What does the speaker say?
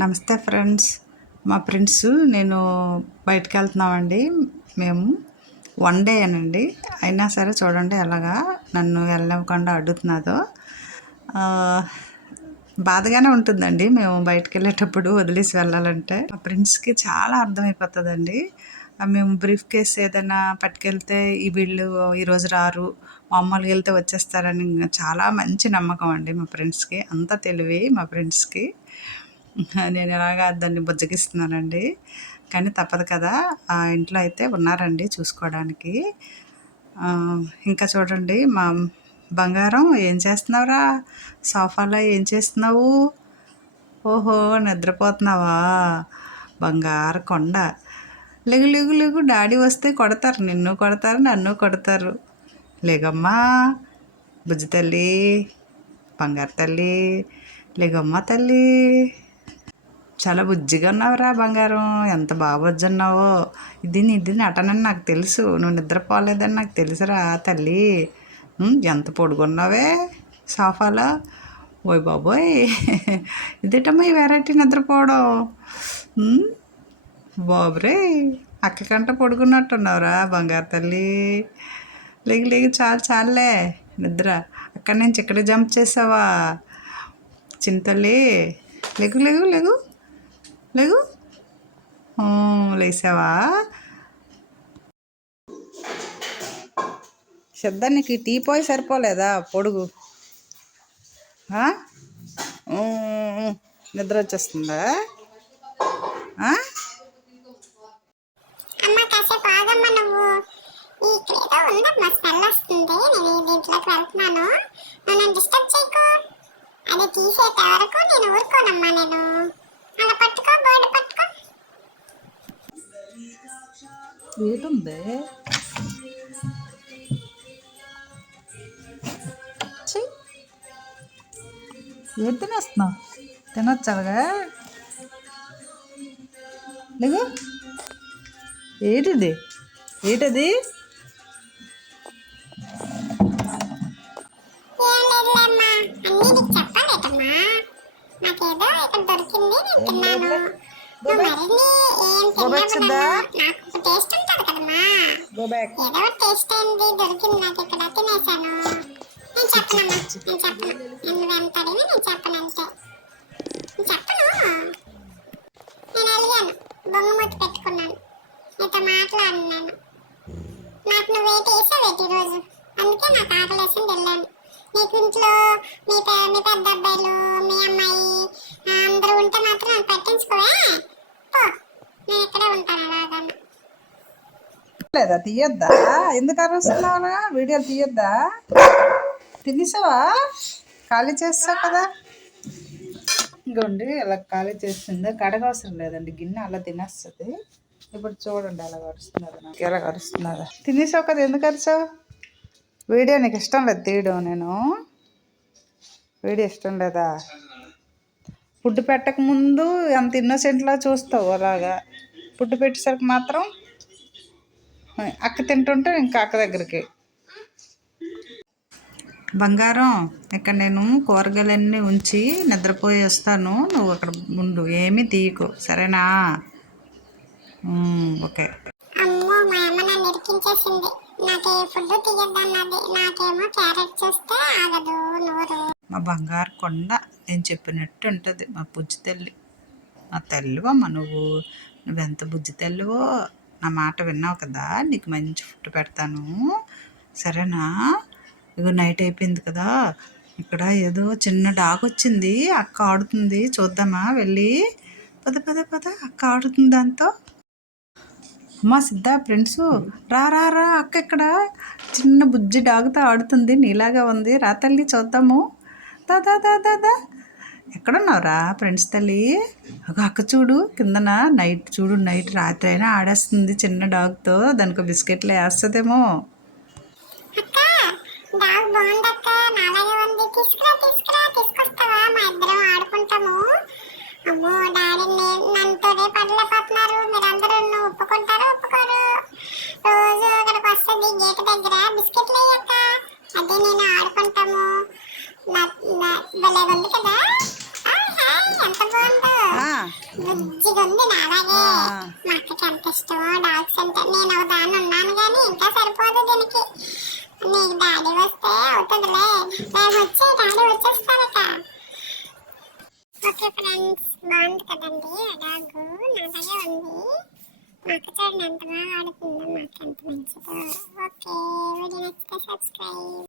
నమస్తే ఫ్రెండ్స్. మా ఫ్రెండ్స్ నేను బయటకు వెళ్తున్నామండి. మేము వన్ డే అనండి, అయినా సరే చూడండి ఎలాగా నన్ను వెళ్ళనివ్వకుండా అడ్డుతున్నాదో. బాధగానే ఉంటుందండి మేము బయటకు వెళ్ళేటప్పుడు వదిలేసి వెళ్ళాలంటే. మా ఫ్రెండ్స్కి చాలా అర్థమైపోతుందండి. మేము బ్రీఫ్ కేస్ ఏదైనా పట్టుకెళ్తే వీళ్ళు ఈరోజు రారు, మామూలుగా వెళ్తే వచ్చేస్తారని చాలా మంచి నమ్మకం అండి మా ఫ్రెండ్స్కి. అంత తెలివి మా ఫ్రెండ్స్కి. నేను ఎలాగా దాన్ని బుజ్జగిస్తున్నానండి, కానీ తప్పదు కదా. ఆ ఇంట్లో అయితే ఉన్నారండి చూసుకోవడానికి. ఇంకా చూడండి మా బంగారం, ఏం చేస్తున్నావురా సోఫాలో, ఏం చేస్తున్నావు? ఓహో, నిద్రపోతున్నావా బంగారు కొండ? లెగు లెగు లెగు, డాడీ వస్తే కొడతారు, నిన్ను కొడతారు, నన్ను కొడతారు. లేగమ్మా బుజ్జి తల్లి, బంగారు తల్లి, లేగమ్మా తల్లి. చాలా బుజ్జిగా ఉన్నావురా బంగారం, ఎంత బాగా బుజ్జున్నావో. ఇది నటనని నాకు తెలుసు, నువ్వు నిద్రపోలేదని నాకు తెలుసురా తల్లి. ఎంత పొడుగున్నావే సోఫాలో. ఓయ్ బాబోయ్, ఇదేటమ్మా ఈ వెరైటీ నిద్రపోవడం. బాబురే, అక్క కంట పొడుగున్నట్టున్నావురా బంగారు తల్లి. లేగి లేగి, చాలు చాలులే నిద్ర. అక్కడి నుంచి ఇక్కడ జంప్ చేసావా చింతల్లి? లేగు లేగు లేగు లేగు, లేసావా? శబ్దానికి టీ పోయి సరిపోలేదా పొడుగు? నిద్ర వచ్చేస్తుందా? అమ్మ కాసేపు ఆగమ్మ, నువ్వు ఇక్కడేదో ఉందమ్మా, స్మెల్ వస్తుంది. నేను దీంట్లోకి వెళ్తున్నాను, నన్ను డిస్టర్బ్ చేయకు. అది తీసేట వరకు నేను ఊరుకోనమ్మా. నేను అలా పట్టుకో, బోర్డు పట్టుకో. ఏటుంది? ఏం తినేస్తున్నావు? తినొచ్చావుగా. లేవు, ఏంటిది? ఏంటది? ఏం లేదులేమ్మా, అన్నీ నీకు చెప్పాలేటమ్మా. నాకేదో ఇక్కడ దొరికింది, నేను తిన్నాను. నువ్వు మరిన్ని ఏం తిన్నావు? నాకు టేస్ట్ ఉంటుంది కదమ్మా. ఏదో టేస్ట్ అయింది, దొరికింది నాకు ఇక్కడ, తినేసాను. నేను చెప్పనమ్మా, నేను చెప్పను. నువ్వు ఎంత అడిగి నేను చెప్పను, అంతే. నేను చెప్పను. నేను అలిగాను, బొంగమూతి పెట్టుకున్నాను, నీతో మాట్లాడినాను. నాకు నువ్వేటి వేసావేటి ఈరోజు, అందుకే నాకు ఆకలేసింది వెళ్ళాను. నీకు ఇంట్లో మీ పెద్ద అబ్బాయిలు, మీ అమ్మాయి అందరూ ఉంటే మాత్రం నన్ను పట్టించుకోవే. పో, నేను ఇక్కడే ఉంటాను అలాగన్నా. లేదా తీయొద్దా? ఎందుకు అరుస్తున్నావునా? వీడియోలు తీయొద్దా? తినేసావా? ఖాళీ చేస్తావు కదా. ఇంకోండి ఇలా ఖాళీ చేస్తుంది, కడగవసరం లేదండి, గిన్నె అలా తినేస్తుంది. ఇప్పుడు చూడండి ఎలా అరుస్తున్నది, నాకు ఎలా అరుస్తున్నదా. తినేసావు కదా, ఎందుకు అరిచావు? వీడియో నీకు ఇష్టం లేదు తీయడం? నేను వీడియో ఇష్టం లేదా? ఫుడ్ పెట్టకముందు ఎంత ఇన్నోసెంట్లా చూస్తావు, అలాగా ఫుడ్ పెట్టేసరికి మాత్రం అక్క తింటుంటే ఇంకా అక్క దగ్గరికి. బంగారం, ఇక్కడ నేను కూరగాయలన్నీ ఉంచి నిద్రపోయి వస్తాను, నువ్వు అక్కడ ఉండు, ఏమీ తీయకు, సరేనా? ఓకే. అమ్మో, మా అమ్మ నన్ను ఇరికించేసింది. నాకే ఫుడ్ తీయద్దన్నది, నాకేమో క్యారెట్ చూస్తే ఆగదు నోరు. మా బంగారు కొండ, నేను చెప్పినట్టు ఉంటుంది మా బుజ్జి తల్లి. నా తల్లివమ్మ నువ్వెంత బుజ్జి తల్లివో. నా మాట విన్నావు కదా, నీకు మంచి ఫుడ్ పెడతాను, సరేనా? ఇగో నైట్ అయిపోయింది కదా, ఇక్కడ ఏదో చిన్న డాగ్ వచ్చింది, అక్క ఆడుతుంది, చూద్దామా వెళ్ళి? పద పద పద, అక్క ఆడుతుంది దాంతో. అమ్మా సిద్ధ, ఫ్రెండ్స్ రా రా రా, అక్క ఇక్కడ చిన్న బుజ్జి డాగ్తో ఆడుతుంది, నీలాగా ఉంది, రా తల్లి చూద్దాము. దా దా దా దా దా. ఎక్కడున్నావురా ఫ్రెండ్స్ తల్లి? అక్క చూడు కిందన, నైట్ చూడు, నైట్ రాత్రి అయినా ఆడేస్తుంది చిన్న డాగ్తో, దానికి బిస్కెట్లు వేస్తుందేమో. డాగ్ బాగుందక్క, నాలాగే ఉంది, తీసుకొస్తావా? మా ఇద్దరం ఆడుకుంటాము. అమ్మో డాడీ నన్నుతోనే పడలేకపోతున్నారు, మీరందరూ ఒప్పుకుంటారు ఒప్పుకోరు? రోజు అక్కడికి వస్తుంది గేట్ దగ్గర, బిస్కెట్లు వేయక్క, అదే నేను ఆడుకుంటాము. భలే ఉంది కదా, ఎంత బాగుందో. బుజ్జిగా ఉంది నాలాగే. మా అక్కకి ఎంత ఇష్టమో డాగ్స్ అంటే. నేను ఒక దాన్ని ఉన్నాను కానీ ఇంకా సరిపోదు దీనికి. నీకు డాడీ వస్తే అవుతుందిలే. మేము వచ్చి డాడీ వచ్చేస్తానట. ఓకే ఫ్రెండ్స్, బాగుంది కదండి డాగు, నాలాగే ఉంది. మా అక్క చూడండి ఎంత బాగా ఆడుతుందో, మాకు ఎంత మంచిదో. ఓకే, వీడియో నచ్చితే సబ్స్క్రైబ్.